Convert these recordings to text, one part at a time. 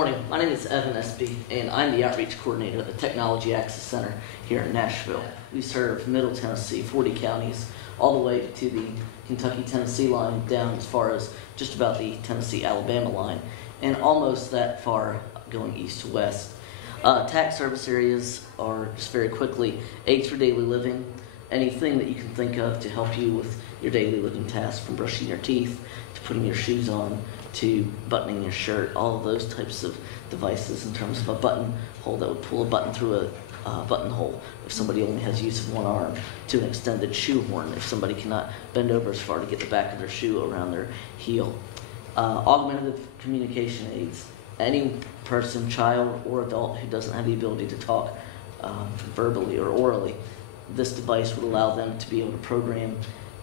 morning. My name is Evan Espy, and I'm the Outreach Coordinator at the Technology Access Center here in Nashville. We serve Middle Tennessee, 40 counties, all the way to the Kentucky-Tennessee line down as far as just about the Tennessee-Alabama line, and almost that far going east to west. TAC service areas are, just very quickly, aids for daily living, anything that you can think of to help you with your daily living tasks, from brushing your teeth to putting your shoes on to buttoning your shirt, all of those types of devices in terms of a buttonhole that would pull a button through a buttonhole if somebody only has use of one arm, to an extended shoehorn if somebody cannot bend over as far to get the back of their shoe around their heel. Augmentative communication aids. Any person, child or adult, who doesn't have the ability to talk verbally or orally, this device would allow them to be able to program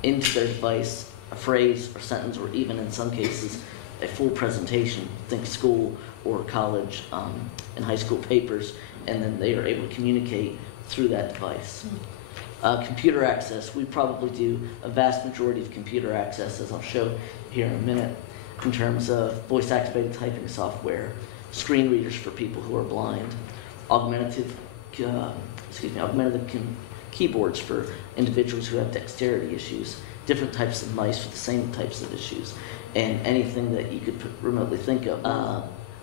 into their device a phrase or sentence, or even in some cases a full presentation, think school or college and high school papers, and then they are able to communicate through that device. Computer access. We probably do a vast majority of computer access, as I'll show here in a minute, in terms of voice-activated typing software, screen readers for people who are blind, augmentative keyboards for individuals who have dexterity issues, different types of mice for the same types of issues, and anything that you could remotely think of.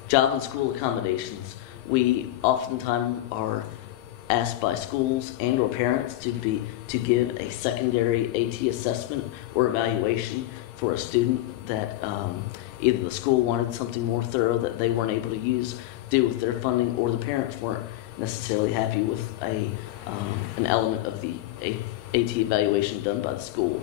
Job and school accommodations. We oftentimes are asked by schools and or parents to give a secondary AT assessment or evaluation for a student that either the school wanted something more thorough that they weren't able to do with their funding, or the parents weren't necessarily happy with an element of the AT evaluation done by the school.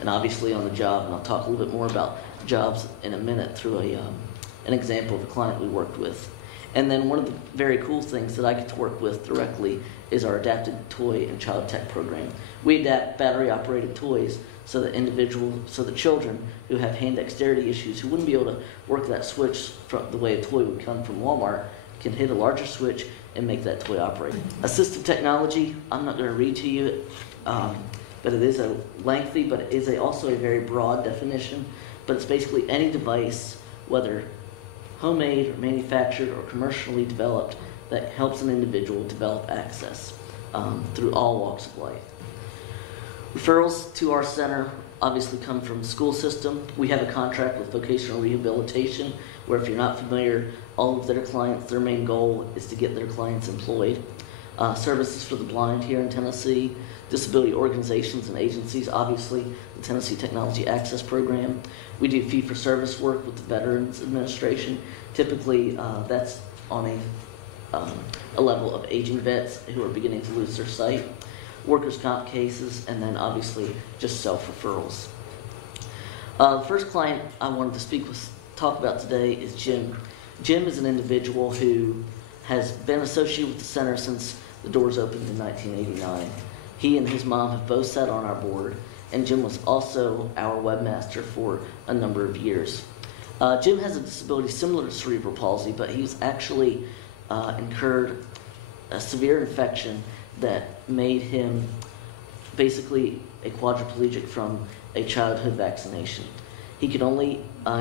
And obviously on the job, and I'll talk a little bit more about jobs in a minute through an example of a client we worked with. And then one of the very cool things that I get to work with directly is our adapted toy and child tech program. We adapt battery-operated toys so that children who have hand dexterity issues, who wouldn't be able to work that switch from the way a toy would come from Walmart, can hit a larger switch and make that toy operate. Assistive technology, I'm not going to read to you, but it is a lengthy, but it is also a very broad definition. But it's basically any device, whether homemade or manufactured or commercially developed, that helps an individual develop access through all walks of life. Referrals to our center obviously come from the school system. We have a contract with vocational rehabilitation, where, if you're not familiar, all of their clients, their main goal is to get their clients employed. Services for the blind here in Tennessee, disability organizations and agencies, obviously the Tennessee Technology Access Program. We do fee-for-service work with the Veterans Administration. Typically, that's on a level of aging vets who are beginning to lose their sight, workers' comp cases, and then obviously just self-referrals. The first client I wanted to talk about today is Jim. Jim is an individual who has been associated with the center since the doors opened in 1989. He and his mom have both sat on our board, and Jim was also our webmaster for a number of years. Jim has a disability similar to cerebral palsy, but he's actually incurred a severe infection that made him basically a quadriplegic from a childhood vaccination. He can only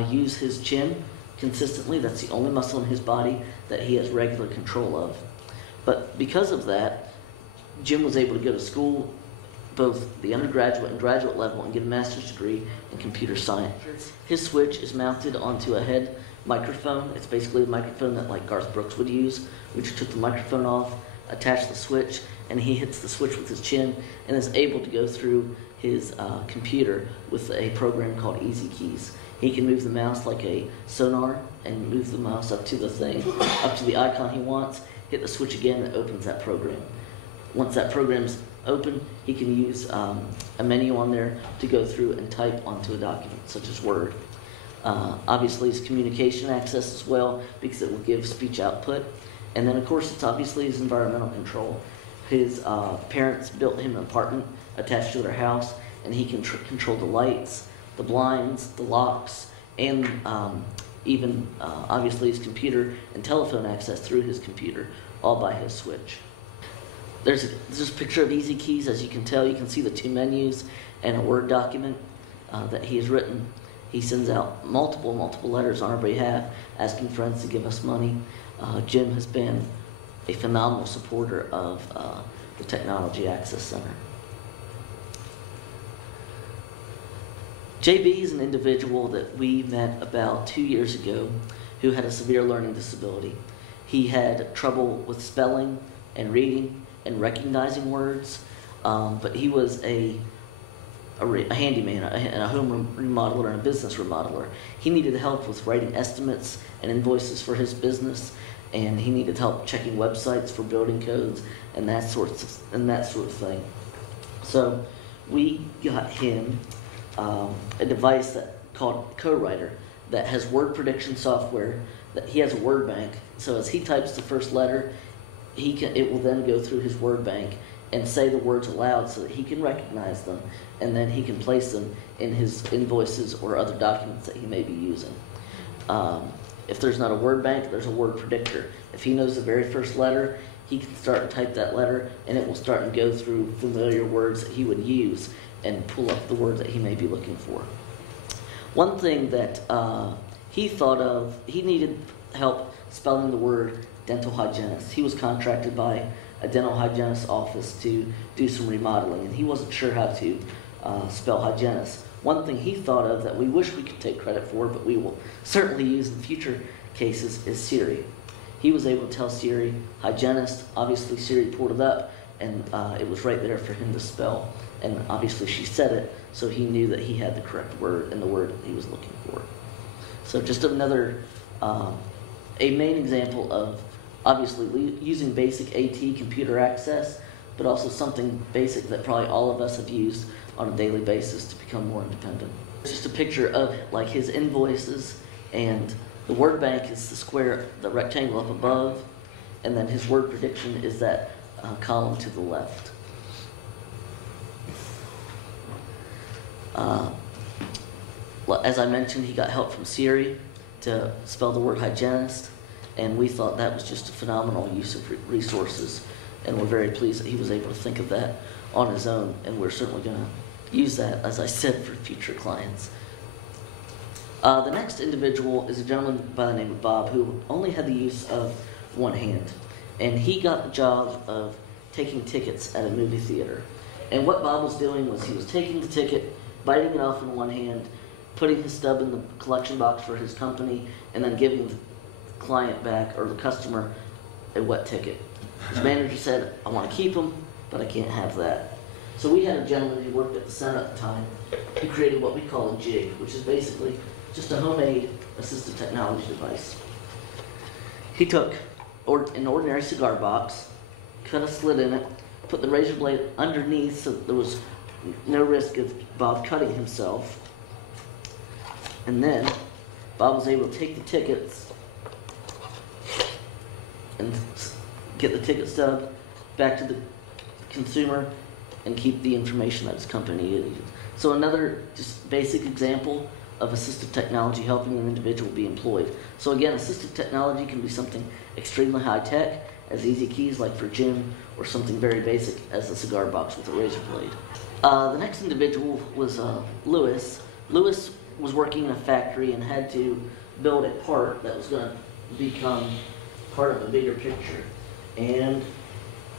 use his chin consistently. That's the only muscle in his body that he has regular control of. But because of that, Jim was able to go to school, both the undergraduate and graduate level, and get a master's degree in computer science. His switch is mounted onto a head microphone. It's basically a microphone that, like, Garth Brooks would use. We just took the microphone off, attached the switch, and he hits the switch with his chin and is able to go through his computer with a program called Easy Keys. He can move the mouse like a sonar and move the mouse up to the icon he wants, hit the switch again, and it opens that program. Once that program's open, he can use a menu on there to go through and type onto a document, such as Word. Obviously, his communication access as well, because it will give speech output. And then, of course, it's obviously his environmental control. His parents built him an apartment attached to their house, and he can control the lights, the blinds, the locks, and even obviously his computer and telephone access through his computer, all by his switch. There's a picture of Easy Keys. As you can tell, you can see the two menus and a Word document that he has written. He sends out multiple letters on our behalf asking friends to give us money. Jim has been a phenomenal supporter of the Technology Access Center. JB is an individual that we met about 2 years ago who had a severe learning disability. He had trouble with spelling and reading and recognizing words, but he was a handyman, a home remodeler, and a business remodeler. He needed help with writing estimates and invoices for his business, and he needed help checking websites for building codes and that sort of thing. So we got him a device called CoWriter that has word prediction software. That he has a word bank. So as he types the first letter, it will then go through his word bank and say the words aloud so that he can recognize them, and then he can place them in his invoices or other documents that he may be using. If there's not a word bank, there's a word predictor. If he knows the very first letter, he can start to type that letter, and it will start and go through familiar words that he would use and pull up the word that he may be looking for. One thing that he thought of, he needed help spelling the word dental hygienist. He was contracted by a dental hygienist's office to do some remodeling, and he wasn't sure how to spell hygienist. One thing he thought of that we wish we could take credit for, but we will certainly use in future cases, is Siri. He was able to tell Siri hygienist. Obviously Siri pulled it up, and it was right there for him to spell. And obviously she said it, so he knew that he had the correct word and the word that he was looking for. So just another, a main example of obviously using basic AT computer access, but also something basic that probably all of us have used on a daily basis to become more independent. It's just a picture of like his invoices, and the word bank is the square, the rectangle up above, and then his word prediction is that column to the left. As I mentioned, he got help from Siri to spell the word hygienist, and we thought that was just a phenomenal use of resources, and we're very pleased that he was able to think of that on his own, and we're certainly going to use that, as I said, for future clients. The next individual is a gentleman by the name of Bob, who only had the use of one hand, and he got the job of taking tickets at a movie theater. And what Bob was doing was he was taking the ticket, biting it off in one hand, putting his stub in the collection box for his company, and then giving the client back, or the customer, a wet ticket. His manager said, I want to keep them, but I can't have that. So we had a gentleman who worked at the center at the time who created what we call a jig, which is basically just a homemade assistive technology device. He took an ordinary cigar box, cut a slit in it, put the razor blade underneath so that there was no risk of Bob cutting himself. And then Bob was able to take the tickets and get the ticket stub back to the consumer and keep the information that his company needed. So another just basic example of assistive technology helping an individual be employed. So again, assistive technology can be something extremely high tech, as easy keys like for Jim, or something very basic as a cigar box with a razor blade. The next individual was Lewis. Lewis was working in a factory and had to build a part that was going to become part of a bigger picture. And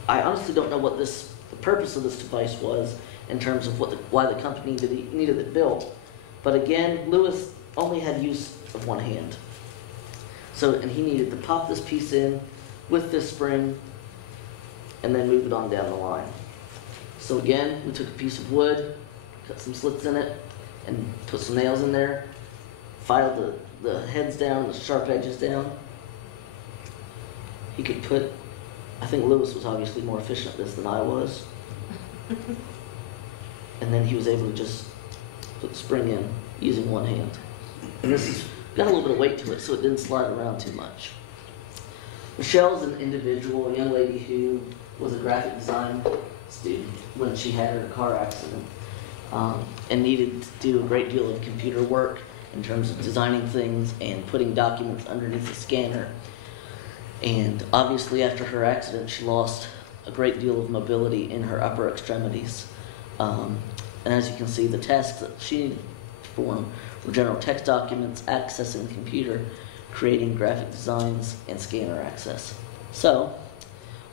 I honestly don't know what the purpose of this device was in terms of why the company needed it built. But again, Lewis only had use of one hand. And he needed to pop this piece in with this spring and then move it on down the line. So again, we took a piece of wood, cut some slits in it, and put some nails in there, filed the heads down, the sharp edges down. He could put, I think Lewis was obviously more efficient at this than I was. And then he was able to just put the spring in using one hand. And this has got a little bit of weight to it, so it didn't slide around too much. Michelle's an individual, a young lady who was a graphic design student when she had her car accident, and needed to do a great deal of computer work in terms of designing things and putting documents underneath the scanner. And obviously after her accident, she lost a great deal of mobility in her upper extremities. And as you can see, the tasks that she form or general text documents, accessing the computer, creating graphic designs, and scanner access. So,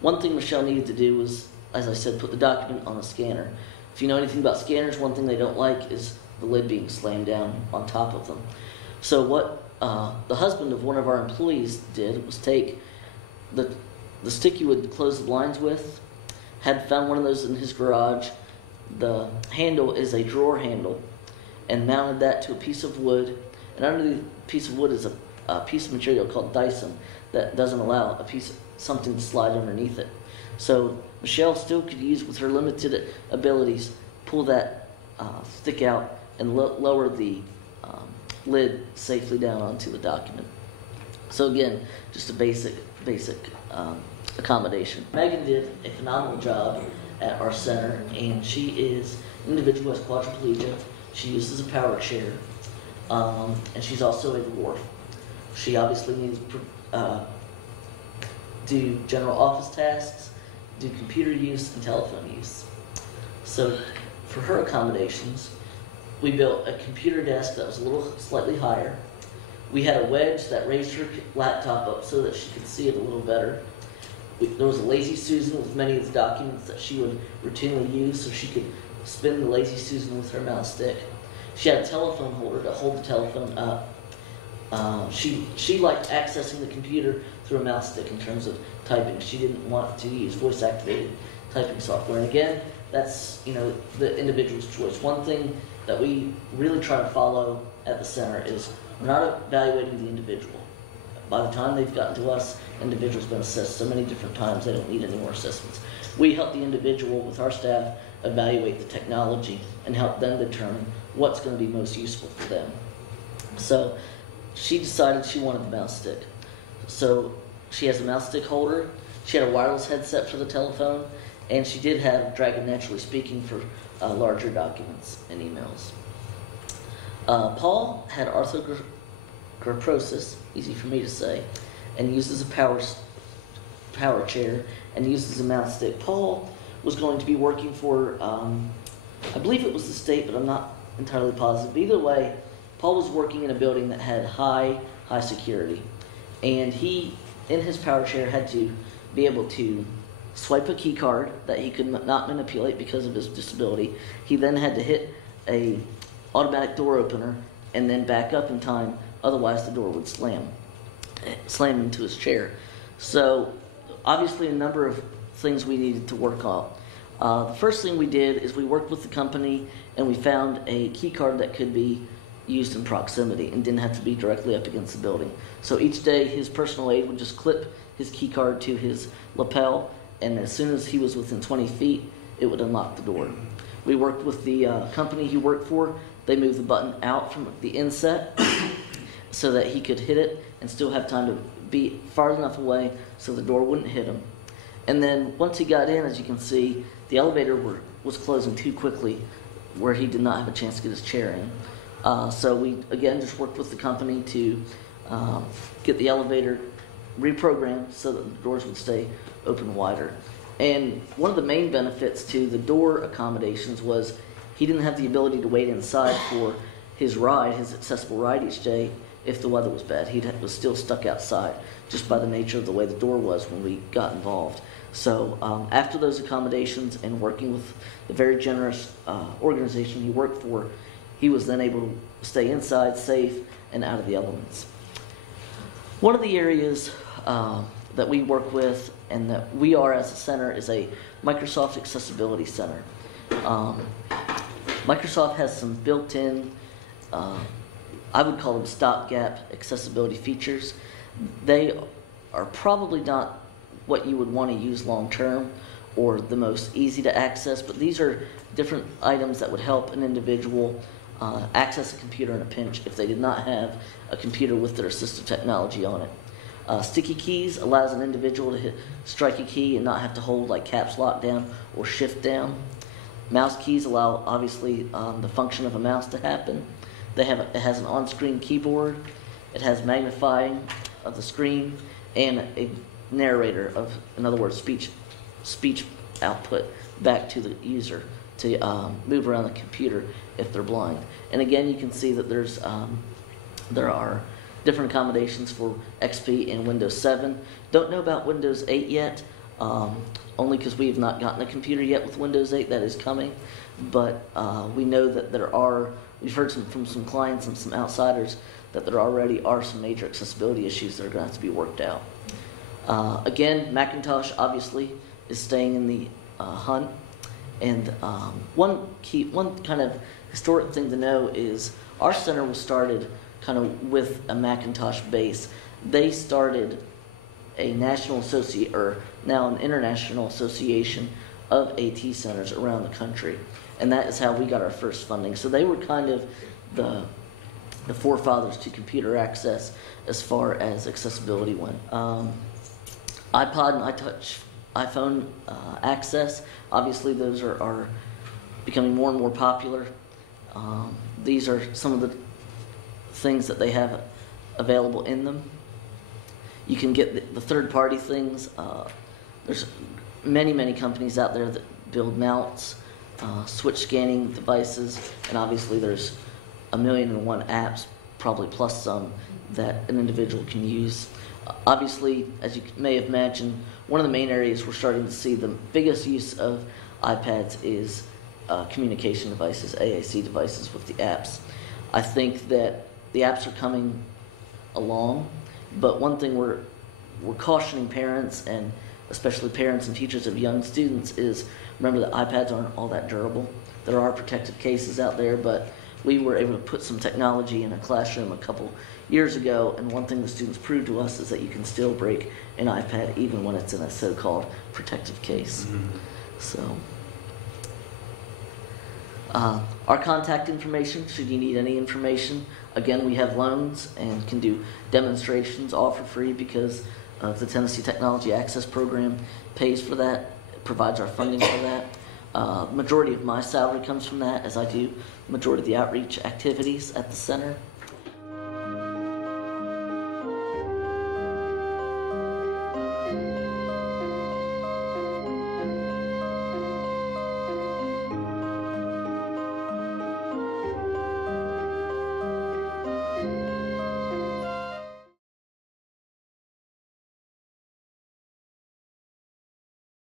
one thing Michelle needed to do was, as I said, put the document on a scanner. If you know anything about scanners, one thing they don't like is the lid being slammed down on top of them. So what the husband of one of our employees did was take the stick you would close the blinds with, had found one of those in his garage. The handle is a drawer handle, and mounted that to a piece of wood. And under the piece of wood is a piece of material called Dyson that doesn't allow something to slide underneath it. So Michelle still could use, with her limited abilities, pull that stick out and lower the lid safely down onto the document. So again, just a basic accommodation. Megan did a phenomenal job at our center, and she is an individual who has quadriplegia. She uses a power chair, and she's also a dwarf. She obviously needs to do general office tasks, do computer use, and telephone use. So for her accommodations, we built a computer desk that was a little slightly higher. We had a wedge that raised her laptop up so that she could see it a little better. There was a Lazy Susan with many of the documents that she would routinely use, so she could spin the Lazy Susan with her mouse stick. She had a telephone holder to hold the telephone up. She liked accessing the computer through a mouse stick in terms of typing. She didn't want to use voice-activated typing software. And again, that's the individual's choice. One thing that we really try to follow at the center is we're not evaluating the individual. By the time they've gotten to us, the individual's been assessed so many different times they don't need any more assessments. We help the individual with our staff evaluate the technology and help them determine what's going to be most useful for them. So she decided she wanted the mouse stick. So she has a mouse stick holder, she had a wireless headset for the telephone, and she did have Dragon Naturally Speaking for larger documents and emails. Paul had arthrogryposis, easy for me to say, and uses a power chair and uses a mouse stick. Paul was going to be working for, I believe it was the state, but I'm not entirely positive. But either way, Paul was working in a building that had high security, and he, in his power chair, had to be able to swipe a key card that he could not manipulate because of his disability. He then had to hit a automatic door opener and then back up in time, otherwise the door would slam into his chair. So obviously a number of things we needed to work on. The first thing we did is we worked with the company and we found a key card that could be used in proximity and didn't have to be directly up against the building. So each day his personal aide would just clip his key card to his lapel, and as soon as he was within 20 feet, it would unlock the door. We worked with the company he worked for. They moved the button out from the inset so that he could hit it and still have time to be far enough away so the door wouldn't hit him. And then once he got in, as you can see, the elevator was closing too quickly where he did not have a chance to get his chair in. So we, again, just worked with the company to get the elevator reprogrammed so that the doors would stay open wider. And one of the main benefits to the door accommodations was he didn't have the ability to wait inside for his ride, his accessible ride each day, if the weather was bad. He was still stuck outside just by the nature of the way the door was when we got involved. So after those accommodations and working with the very generous organization he worked for, he was then able to stay inside, safe, and out of the elements. One of the areas that we work with and that we are as a center is a Microsoft Accessibility Center. Microsoft has some built-in, I would call them stopgap accessibility features. They are probably not what you would want to use long-term or the most easy to access, but these are different items that would help an individual access a computer in a pinch if they did not have a computer with their assistive technology on it. Sticky keys allows an individual to strike a key and not have to hold like caps lock down or shift down. Mouse keys allow, obviously, the function of a mouse to happen. It has an on-screen keyboard. It has magnifying of the screen and a narrator of, in other words, speech output back to the user to move around the computer if they're blind. And again, you can see that there are different accommodations for XP and Windows 7. Don't know about Windows 8 yet, only because we have not gotten a computer yet with Windows 8. That is coming. But we know that we've heard from some clients and some outsiders that there already are some major accessibility issues that are going to have to be worked out. Again, Macintosh obviously is staying in the hunt. And one kind of historic thing to know is our center was started kind of with a Macintosh base. They started a national or now an international association of AT centers around the country, and that is how we got our first funding. So they were kind of the forefathers to computer access as far as accessibility went. iPod and iPhone access, obviously those are becoming more and more popular. These are some of the things that they have available in them. You can get the third-party things. There's many companies out there that build mounts, switch scanning devices, and obviously there's 1,000,001 apps, probably plus some, that an individual can use. Obviously, as you may have imagined, one of the main areas we're starting to see the biggest use of iPads is communication devices, AAC devices with the apps. I think that the apps are coming along, but one thing we're cautioning parents, and especially parents and teachers of young students, is remember that iPads aren't all that durable. There are protective cases out there, but we were able to put some technology in a classroom a couple years ago, and one thing the students proved to us is that you can still break an iPad even when it's in a so-called protective case. Mm-hmm. So, our contact information, should you need any information, again, we have loans and can do demonstrations all for free because the Tennessee Technology Access Program pays for that, provides our funding for that. Majority of my salary comes from that, as I do majority of the outreach activities at the center.